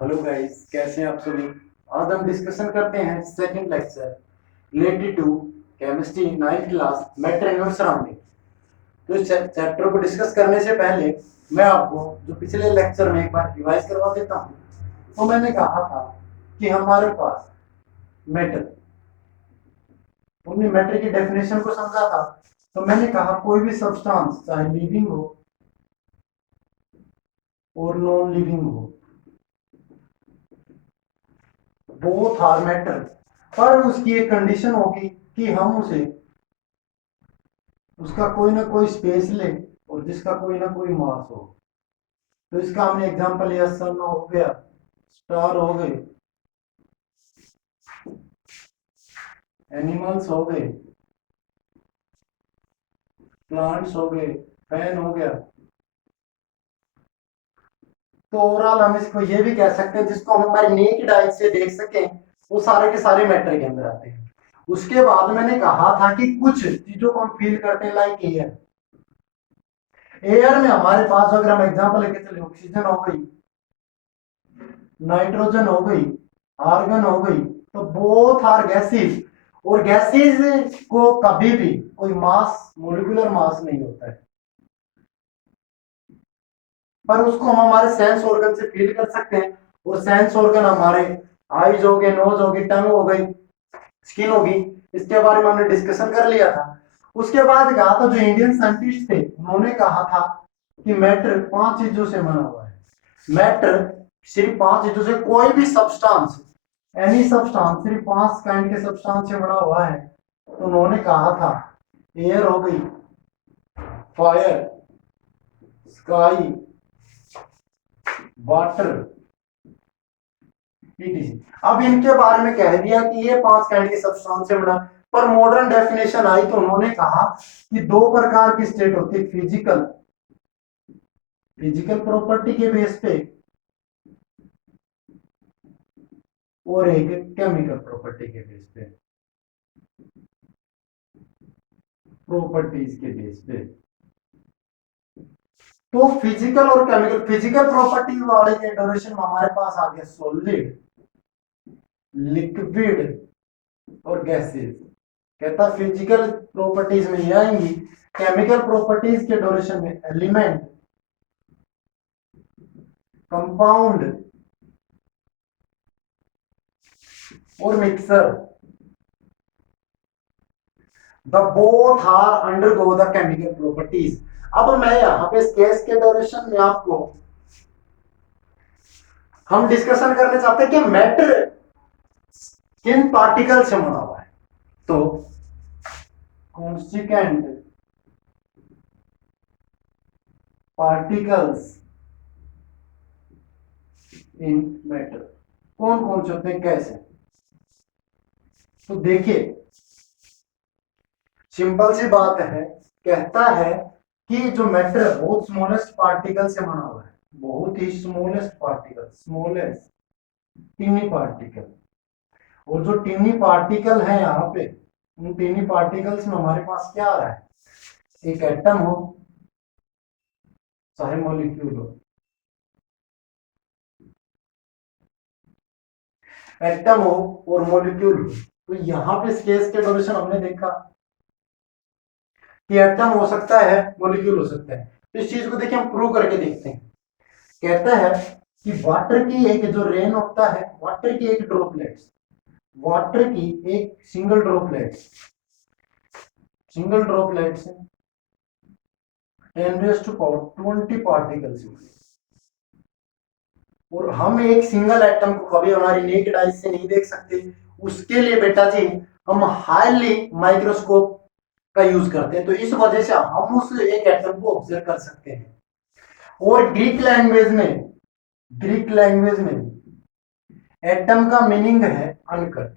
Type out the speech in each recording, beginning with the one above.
Hello guys, कैसे हैं आप सभी। आज हम डिस्कशन करते हैं second lecture related to chemistry 9th class matter and surrounding. तो इस चैप्टर को डिस्कस करने से पहले मैं आपको जो पिछले लेक्चर में एक बार रिवाइज करवा देता हूँ। तो मैंने कहा था कि हमारे पास मैटर, हमने मैटर की डेफिनेशन को समझा था। तो मैंने कहा कोई भी सब्सटेंस चाहे लिविंग हो और नॉन लिविंग हो, बोथ आर मैटर, पर उसकी एक कंडीशन होगी कि हम उसे उसका कोई ना कोई स्पेस ले और जिसका कोई ना कोई मास हो। तो इसका हमने एग्जांपल लिया, सन हो गया, स्टार हो गए, एनिमल्स हो गए, प्लांट्स हो गए, फैन हो गया। तो ओवरऑल हम इसको ये भी कह सकते हैं जिसको हम हमारी नेकेड आई से देख सकें, वो सारे के सारे मैटर के अंदर आते हैं। उसके बाद मैंने कहा था कि कुछ चीजों को हम फील करते हैं, लाइक एयर। एयर में हमारे पास अगर हम एग्जांपल लेके चले, ऑक्सीजन हो गई, नाइट्रोजन हो गई, आर्गन हो गई, तो बोथ आर गैसेस। और गैसेस को कभी भी कोई मास, मोलिकुलर मास नहीं होता है, पर उसको हम हमारे सेंस ऑर्गन से फील कर सकते हैं। और सेंस ऑर्गन हमारे आईज हो गए, नोज हो गई, टंग हो गई, स्किन होगी। इसके बारे में हमने डिस्कशन कर लिया था। उसके बाद कहा था, जो इंडियन साइंटिस्ट थे उन्होंने कहा था कि मैटर 5 चीजों से बना हुआ है। मैटर सिर्फ 5 चीजों से, कोई भी सब्सटेंस, एनी सब्सटेंस सिर्फ 5 काइंड के सब्सटेंस से बना हुआ है। तो उन्होंने कहा था एयर हो गई, फायर, स्काई, वाटर, पीटीसी। अब इनके बारे में कह दिया कि ये 5 काइंड के सब्सटेंस से बना। पर मॉडर्न डेफिनेशन आई तो उन्होंने कहा कि 2 प्रकार की स्टेट होती है, फिजिकल, फिजिकल प्रॉपर्टी के बेस पे, और एक केमिकल प्रॉपर्टी के बेस पे, प्रॉपर्टीज के बेस पे। तो फिजिकल और केमिकल, फिजिकल प्रॉपर्टी वाले के ड्यूरेशन में हमारे पास आ गया सॉलिड, लिक्विड और गैसेस। कहता फिजिकल प्रॉपर्टीज में ये आएंगी। केमिकल प्रॉपर्टीज के ड्यूरेशन में एलिमेंट, कंपाउंड और mixer. The both are undergo the chemical properties. अब मैं यहां पे केस के ड्यूरेशन में आपको हम डिस्कशन करने चाहते हैं कि मैटर किन पार्टिकल से बना हुआ है। तो कॉन्स्टिट्यूएंट पार्टिकल्स इन मैटर कौन कौन से होते हैं, कैसे। तो देखिए, सिंपल सी बात है, कहता है कि जो मैटर है बहुत स्मॉलेस्ट पार्टिकल से बना हुआ है, बहुत ही smallest particle, smallest tiny particle. और जो टिनी पार्टिकल है यहाँ पे, उन टिनी पार्टिकल्स में हमारे पास क्या आ रहा है, एक एटम हो चाहे मॉलिक्यूल हो। एटम हो और मॉलिक्यूल हो। तो यहाँ पे इस केस के ड्यूरेशन हमने देखा कि एटम हो सकता है, मॉलिक्यूल हो सकता है। तो इस चीज को देखिए, हम प्रूव करके देखते हैं। कहता है कि वाटर की एक जो रेन होता है, वाटर की एक ड्रॉपलेट्स, वाटर की एक single droplets, single droplets 10⁻20 particles. और हम एक सिंगल एटम को कभी हमारी नेकेड आई से नहीं देख सकते। उसके लिए बेटा जी हम हाईली माइक्रोस्कोप का यूज करते हैं। तो इस वजह से हम उस एक एटम को ऑब्जर्व कर सकते हैं। और ग्रीक लैंग्वेज में एटम का मीनिंग है अनकट,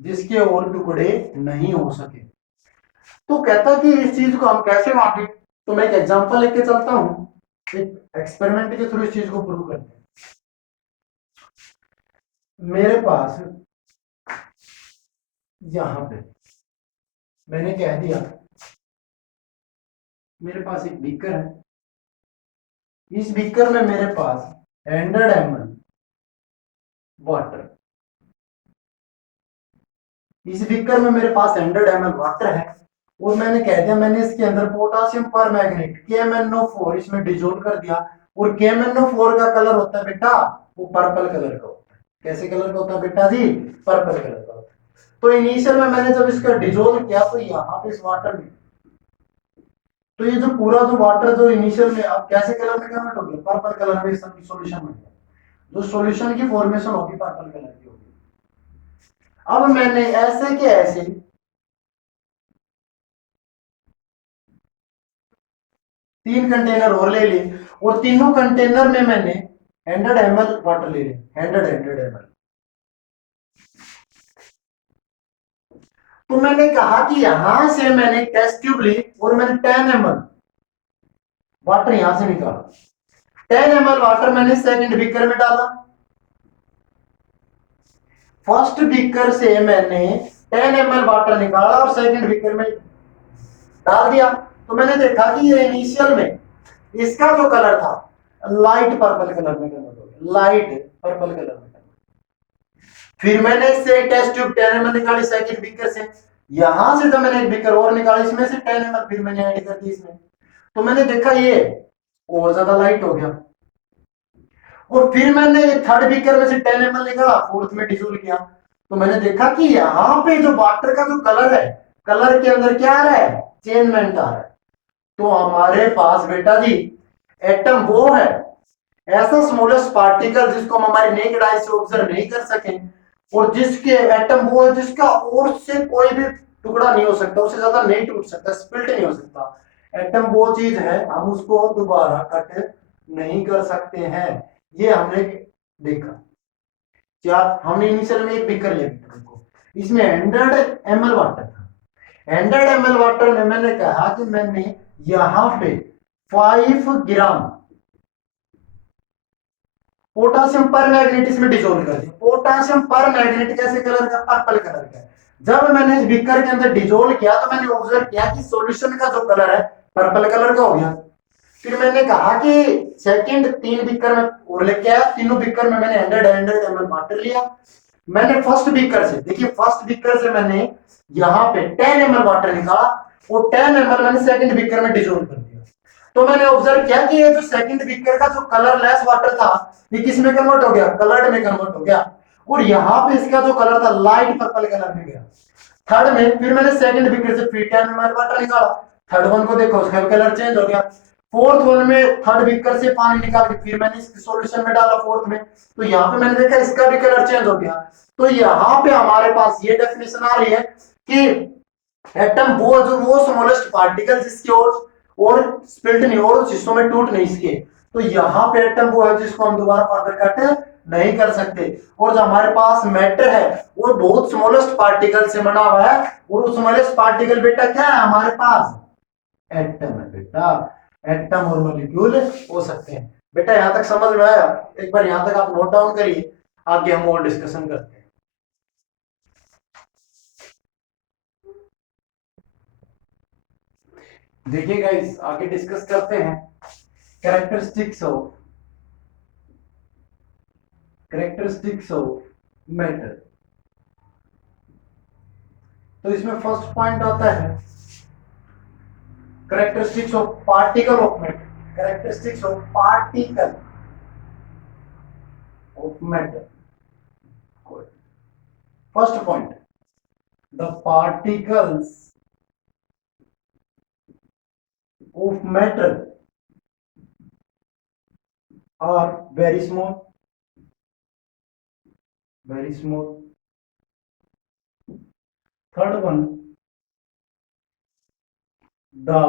जिसके और टुकड़े नहीं हो सके। तो कहता कि इस चीज को हम कैसे मापे। तो मैं एक एग्जांपल लेके चलता हूं, एक एक्सपेरिमेंट के थ्रू इस चीज को प्रूव करते हैं। मेरे पास यहां पे मैंने कह दिया, मेरे पास एक बीकर है। इस बीकर में मेरे पास 100 ml वाटर। इस बीकर में मेरे पास 100 ml वाटर है और मैंने कह दिया मैंने इसके अंदर पोटासियम पर मैग्नेट KMnO4 इसमें डिजोल्व कर दिया। और KMnO4 का कलर होता है बेटा वो पर्पल कलर का होता है। कैसे कलर का होता है बेटा जी? पर्पल कलर का होता है। तो इनिशियल में मैंने जब इसका डिजोल्व किया तो यहाँ पे इस वाटर में, तो ये जो पूरा जो वाटर जो इनिशियल में अब कैसे कलर में कन्वर्ट हो गया? पर्पल कलर में सॉल्यूशन बन गया। जो सॉल्यूशन की फॉर्मेशन होगी पर्पल कलर की होगी। अब मैंने ऐसे के ऐसे 3 कंटेनर और ले लिए और तीनों कंटेनर में मैंने 100 ml वाटर ले लिया। 100 ml। तो मैंने कहा कि यहां से मैंने टेस्ट ट्यूब ली और मैंने 10 ml वाटर यहां से निकाला। 10 ml वाटर मैंने सेकंड बीकर में डाला। फर्स्ट बीकर से मैंने 10 ml वाटर निकाला और सेकंड बीकर में डाल दिया। तो मैंने देखा कि ये इनिशियल में इसका जो कलर था लाइट पर्पल कलर में कन्वर्ट हो गया। लाइट पर्पल कलर में। फिर मैंने इससे टेस्ट ट्यूब 10 ml निकाली सेकंड बीकर से। यहां से जब मैंने एक बीकर और निकाला इसमें से 10 ml फिर मैंने ऐड कर दी इसमें। तो मैंने देखा ये और ज्यादा लाइट हो गया। और फिर मैंने ये थर्ड बीकर में से 10 ml निकाला फोर्थ में डिसोल्व किया। तो मैंने देखा कि यहाँ पे जो वाटर का जो कलर है कलर के अंदर क्या आ रहा है? चेंजमेंट आ रहा है। तो हमारे पास बेटा जी एटम वो है ऐसा स्मॉलेस्ट पार्टिकल जिसको हम हमारी नेकेड आई से ऑब्जर्व नहीं कर सके और जिसके एटम वो है जिसका और से कोई भी टुकड़ा नहीं हो सकता, उससे ज्यादा नहीं टूट सकता, स्प्लिट नहीं हो सकता। एटम वो चीज है हम उसको दोबारा कट नहीं कर सकते हैं। ये हमने देखा। क्या हमने इनिशियल में एक बीकर लिया देखो इसमें 100 ml वाटर था। 100 ml वाटर में मैंने कहा कि मैंने यहां पे 5 ग्राम पोटासियम पर मैग्नेट इसमें डिसोल्व कर दिया। पोटासियम पर मैग्नेट कैसे कलर का? पर्पल कलर का। जब मैंने इस बीकर के अंदर डिसोल्व किया तो मैंने ऑब्जर्व किया कि सॉल्यूशन का जो कलर है पर्पल कलर का हो गया। फिर मैंने कहा कि सेकंड 3 बीकर में और लेके आया। तीनों बीकर में मैंने 100 ml वाटर लिया। मैंने फर्स्ट बीकर से देखिए फर्स्ट बीकर से मैंने यहाँ पे 10 ml वाटर निकाला और 10 ml मैंने सेकंड बीकर में डिसोल्व कर दिया। तो मैंने ऑब्जर्व किया कि ये जो सेकंड बीकर का जो कलरलेस वाटर था ये किस में कन्वर्ट हो गया? कलर्ड में कन्वर्ट हो गया। और यहाँ पे इसका जो कलर था लाइट पर्पल कलर में गया। थर्ड में फिर मैंने सेकंड बीकर से फिर 10 ml वाटर निकाला। थर्ड वन को देखो उसका कलर चेंज हो गया। फोर्थ वन में थर्ड बीकर से पानी निकाल के फिर मैंने इस सॉल्यूशन में डाला फोर्थ में। तो यहाँ पे मैंने देखा इसका भी कलर चेंज हो गया। तो यहाँ पे हमारे पास ये डेफिनेशन आ रही है कि एटम वो जो वो स्मॉलेस्ट पार्टिकल जिसकी और स्प्लिट नहीं और हिस्सों में टूट नहीं इसके। तो यहाँ पे एटम वो है जिसको हम दोबारा फर्दर कट नहीं कर सकते। और जो हमारे पास मैटर है वो बहुत स्मॉलेस्ट पार्टिकल से बना हुआ है और वो स्मॉलेस्ट पार्टिकल बेटा क्या है हमारे पास? एटम है बेटा। एटम और मॉलिक्यूल हो सकते हैं। बेटा यहां तक समझ में आया? एक बार यहां तक आप नोट डाउन करिए आगे हम और डिस्कशन करते हैं। देखिए गाइस आगे डिस्कस करते हैं कैरेक्टरिस्टिक्स ऑफ मैटर। तो इसमें फर्स्ट पॉइंट आता है characteristics of particle of matter. Characteristics of particle of matter. First point the particles of matter are very small. Third one, the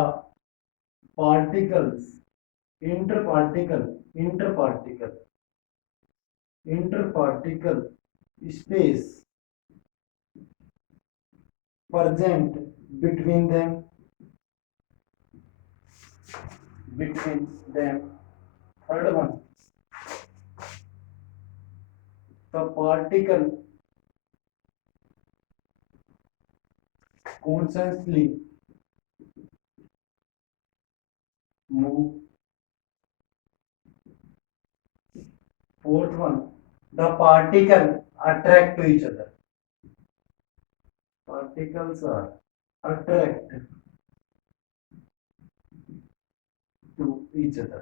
particles interparticle space present between them. Third one, the particle constantly move fourth one, the particle attract to each other, particles are attract to each other।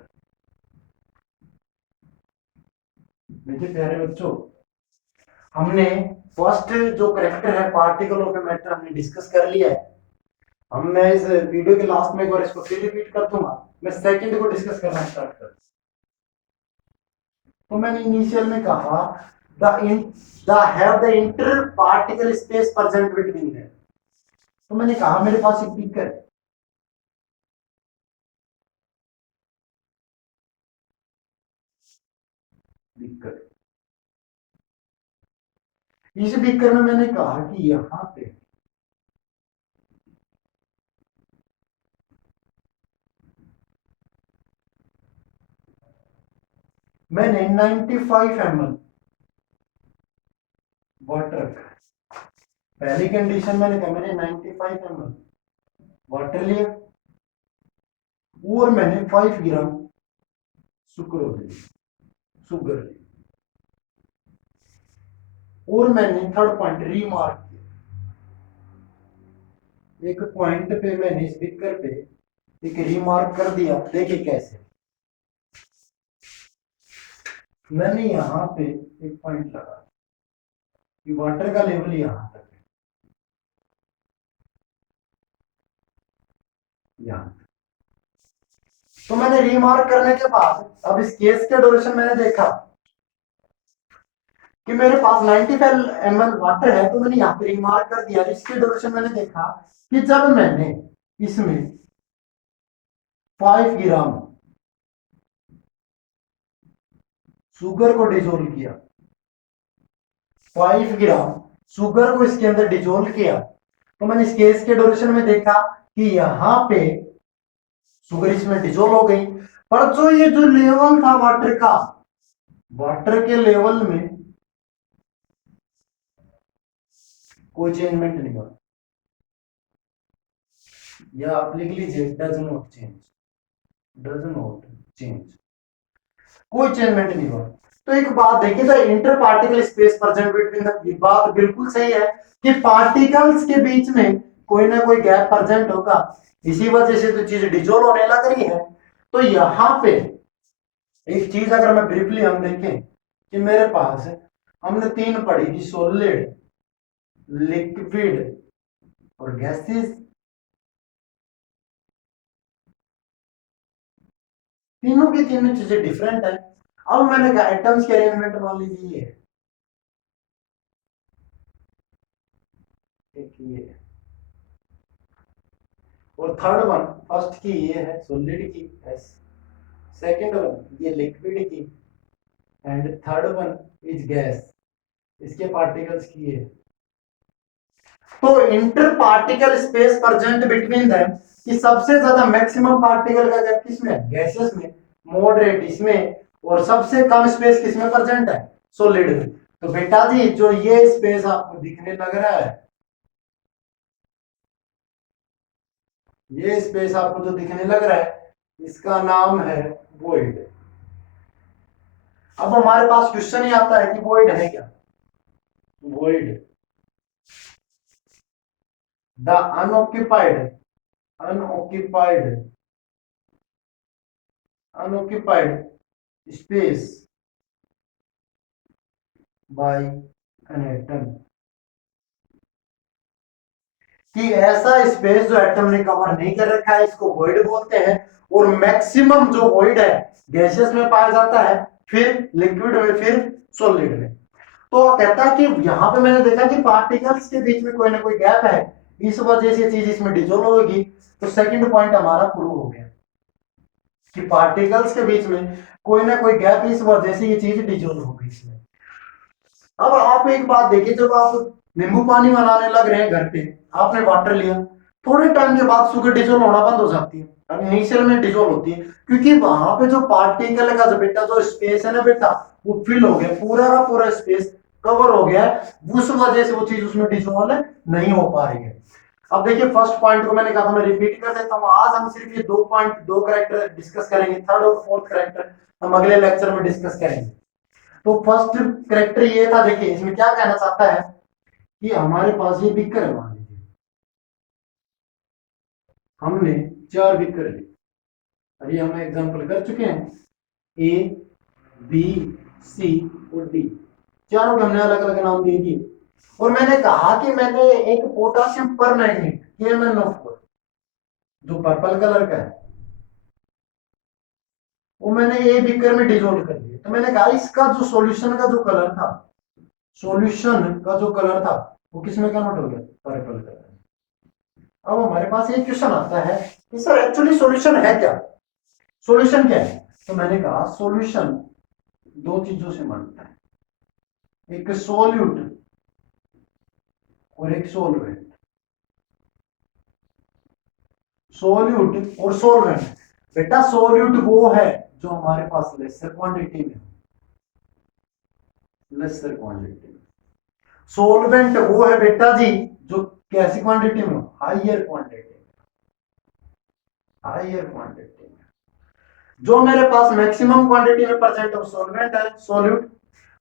देखिए प्यारे बच्चों, हमने first जो character है particle of matter हमने discuss कर लिया है। हम मैं इस वीडियो के लास्ट में एक बार इसको फिर रिपीट कर दूंगा। मैं सेकंड को डिस्कस करना स्टार्ट कर। तो मैंने इनिशियल में कहा the have the inter particle space present between them. तो मैंने कहा मेरे पास एक बीकर है, बीकर, इस बीकर में मैंने कहा कि यहां पे मैंने 95 ml वाटर रखा। पहली कंडीशन मैंने कहा मैंने 95 ml वाटर लिया और मैंने 5 ग्राम सुक्रोज ली, शुगर ली, और मैंने थर्ड पॉइंट रीमार्क किया। एक पॉइंट पे मैंने इस बीकर पे एक रीमार्क कर दिया। देखिए कैसे, मैंने यहां पे एक पॉइंट लगा कि वाटर का लेवल यहां तक है, यहां। तो मैंने रीमार्क करने के बाद अब इस केस के ड्यूरेशन मैंने देखा कि मेरे पास 95 ml वाटर है, तो मैंने यहाँ पे रिमार्क कर दिया। इसके ड्यूरेशन मैंने देखा कि जब मैंने इसमें 5 ग्राम शुगर को डिजोल्व किया, 5 ग्राम शुगर को इसके अंदर डिजोल्व किया, तो मैंने इस केस के ड्यूरेशन में देखा कि यहां पे शुगर इसमें डिजोल्व हो गई। पर जो ये जो लेवल था वाटर का, वाटर के लेवल में कोई चेंजमेंट नहीं हुआ। या आप लिख लीजिए does not change, does not change, कोई चेंजमेंट नहीं हुआ। तो एक बात देखिए, the inter particle space present between the, बात बिल्कुल सही है कि पार्टिकल्स के बीच में कोई ना कोई गैप प्रेजेंट होगा, इसी वजह से तो चीज डिजोल्व होने लग रही है। तो यहां पे एक चीज अगर मैं ब्रीफली हम देखें कि मेरे पास हमने 3 पढ़ी कि सॉलिड, लिक्विड और गैसेस। तीनों की तीनों चीजें डिफरेंट है। अब मैंने कहा एटम्स के अरेंजमेंट मान लीजिए ये, और थर्ड वन, फर्स्ट की ये है सॉलिड की एस, सेकंड वन ये लिक्विड की, and third one is gas, इसके पार्टिकल्स की है। तो inter particle space present between them कि सबसे ज्यादा मैक्सिमम पार्टिकल का गैप किसमें, गैसेस में, मॉडरेट इसमें, और सबसे कम स्पेस किसमें प्रेजेंट है, सॉलिड में। तो बेटा जी जो ये स्पेस आपको दिखने लग रहा है, ये स्पेस आपको जो दिखने लग रहा है, इसका नाम है वॉइड। अब हमारे पास क्वेश्चन ही आता है कि वॉइड है क्या। Void, the unoccupied, unoccupied, unoccupied space by an atom, कि ऐसा स्पेस जो एटम ने कवर नहीं कर रखा है, इसको वॉइड बोलते हैं। और मैक्सिमम जो वॉइड है गैसेस में पाया जाता है, फिर लिक्विड में, फिर सॉलिड में। तो कहता है कि यहां पे मैंने देखा कि पार्टिकल्स के बीच में कोई ना कोई गैप है, इस वजह से चीज इसमें डिजोल्व होगी। तो सेकंड पॉइंट हमारा प्रूव हो गया कि पार्टिकल्स के बीच में कोई ना कोई गैप, इस वजह से ये चीज डिजोल्व हो गई इसमें। अब आप एक बात देखिए, जब आप नींबू पानी बनाने लग रहे हैं घर पे, आपने वाटर लिया, थोड़े टाइम के बाद शुगर डिजोल्व होना बंद हो जाती है। अब इनिशियल में डिजोल्व होती है, क्योंकि वहां पे जो पार्टिकल का जो बेटा जो स्पेस है ना बेटा, वो फिल हो गया, पूरा का पूरा स्पेस कवर हो गया है, उस वजह से वो चीज उसमें डिजोल्व नहीं हो पा रही है। अब देखिए फर्स्ट पॉइंट को मैंने कहा था, मैं रिपीट कर देता हूँ। आज हम सिर्फ ये 2 पॉइंट, 2 कैरेक्टर डिस्कस करेंगे, थर्ड और फोर्थ कैरेक्टर हम अगले लेक्चर में डिस्कस करेंगे। तो फर्स्ट करेक्टर ये था, देखिए इसमें क्या कहना चाहता है कि हमारे पास ये बिकर है, मान लीजिए हमने 4 बिकर लिए, अभी हम एग्जांपल कर चुके हैं, ए बी सी और डी, चारों के हमने अलग अलग नाम दे दिए। और मैंने कहा कि मैंने एक पोटासियम पर मैग्नेट KMnO4 जो पर्पल कलर का है वो मैंने ए बीकर में डिजोल्व कर दिया। तो मैंने कहा इसका जो सॉल्यूशन का जो कलर था, सॉल्यूशन का जो कलर था वो किस में कन्वर्ट हो गया, पर्पल कलर। अब हमारे पास एक क्वेश्चन आता है कि सर एक्चुअली सॉल्यूशन है क्या, सॉल्यूशन क्या है। तो मैंने कहा सॉल्यूशन दो चीजों से बनता है, एक सॉल्यूट और एक सोलवेंट। सॉल्यूट और सोलवेंट, बेटा सॉल्यूट वो है जो हमारे पास लेसर क्वांटिटी में, लेसर क्वांटिटी में। सोलवेंट वो है बेटा जी जो कैसी क्वांटिटी में, हाइयर क्वांटिटी में, हाइयर क्वांटिटी में। जो मेरे पास मैक्सिमम क्वांटिटी में प्रेजेंट है सोलवेंट है, सॉल्यूट।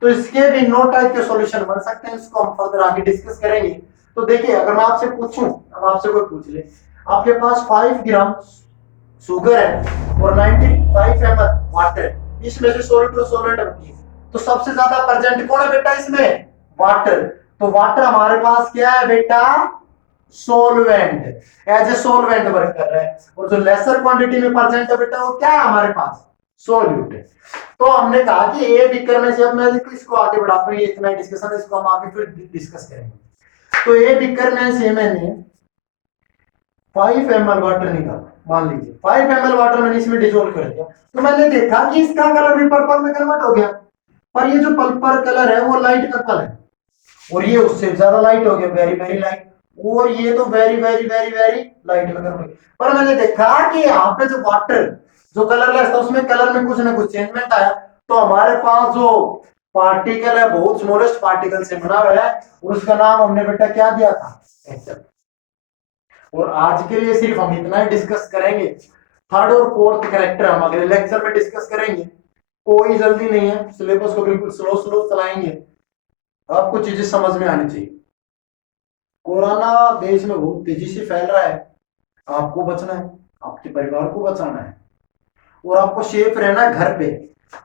तो इसके भी 9 टाइप के सॉल्यूशन बन सकते हैं, इसको हम फर्दर आगे डिस्कस करेंगे। तो देखिए अगर मैं आपसे पूछूं, अब आपसे कोई पूछ ले आपके पास 5 ग्राम शुगर है और 95 ml वाटर है, इसमें से सॉल्यूट और सॉल्वेंट बनती है, तो सबसे ज्यादा प्रेजेंट कौन है बेटा इसमें, वाटर। तो वाटर हमारे पास क्या है बेटा, solvent, as a solvent work कर रहा है। और जो लेसर क्वांटिटी में प्रेजेंट है बेटा वो क्या है हमारे पास, सोल्यूट है। तो हमने कहा कि ए बीकर में से, अब मैं इसको आगे बढ़ाता हूं, ये इतना डिस्कशन है, इसको हम आगे फिर डिस्कस करेंगे। तो ए बीकर में से मैंने 5 ml वाटर निकाला, मान लीजिए 5 ml वाटर मैंने इसमें डिजोल्व कर दिया। तो मैंने देखा कि इसका कलर भी पर्पल में कन्वर्ट हो गया, पर ये जो पर्पल कलर है वो लाइट पर्पल है और ये उससे ज्यादा लाइट हो गया, वेरी वेरी लाइट, और ये तो very very very very light में कन्वर्ट हो गया। पर मैंने देखा कि यहाँ पे जो वाटर जो कलरलेस था उसमें कलर में कुछ ना कुछ चेंजमेंट आया। तो हमारे पास जो पार्टिकल है बहुत स्मॉलेस्ट पार्टिकल से बना हुआ है और उसका नाम हमने बेटा क्या दिया था, एटम। और आज के लिए सिर्फ हम इतना ही डिस्कस करेंगे, थर्ड और फोर्थ कैरेक्टर हम अगले लेक्चर में डिस्कस करेंगे। कोई जल्दी नहीं है, सिलेबस को बिल्कुल स्लो स्लो चलाएंगे, आपको चीजें समझ में आनी चाहिए। कोरोना देश में बहुत तेजी से फैल रहा है, आपको बचना है, आपके परिवार को बचाना है और आपको सेफ रहना है घर पे।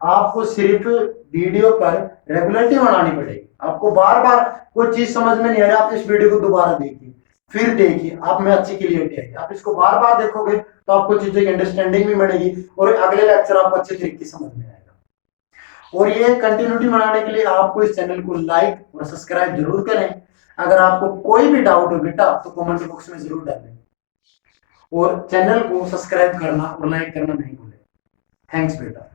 आपको सिर्फ वीडियो पर रेगुलरिटी बनानी पड़ेगी। आपको बार बार कोई चीज समझ में नहीं आ रही, आप इस वीडियो को दोबारा देखिए, फिर देखिए, आप में अच्छी क्लियरिटी आएगी। आप इसको बार बार देखोगे तो आपको चीजों की अंडरस्टैंडिंग भी बढ़ेगी और अगले लेक्चर आपको अच्छे तरीके से समझ में आएगा। और ये कंटिन्यूटी बनाने के लिए आपको इस चैनल को लाइक और सब्सक्राइब जरूर करें। अगर आपको कोई भी डाउट हो बेटा तो कमेंट बॉक्स में जरूर डालें और चैनल को सब्सक्राइब करना और लाइक करना नहीं भूलें। थैंक्स बेटा।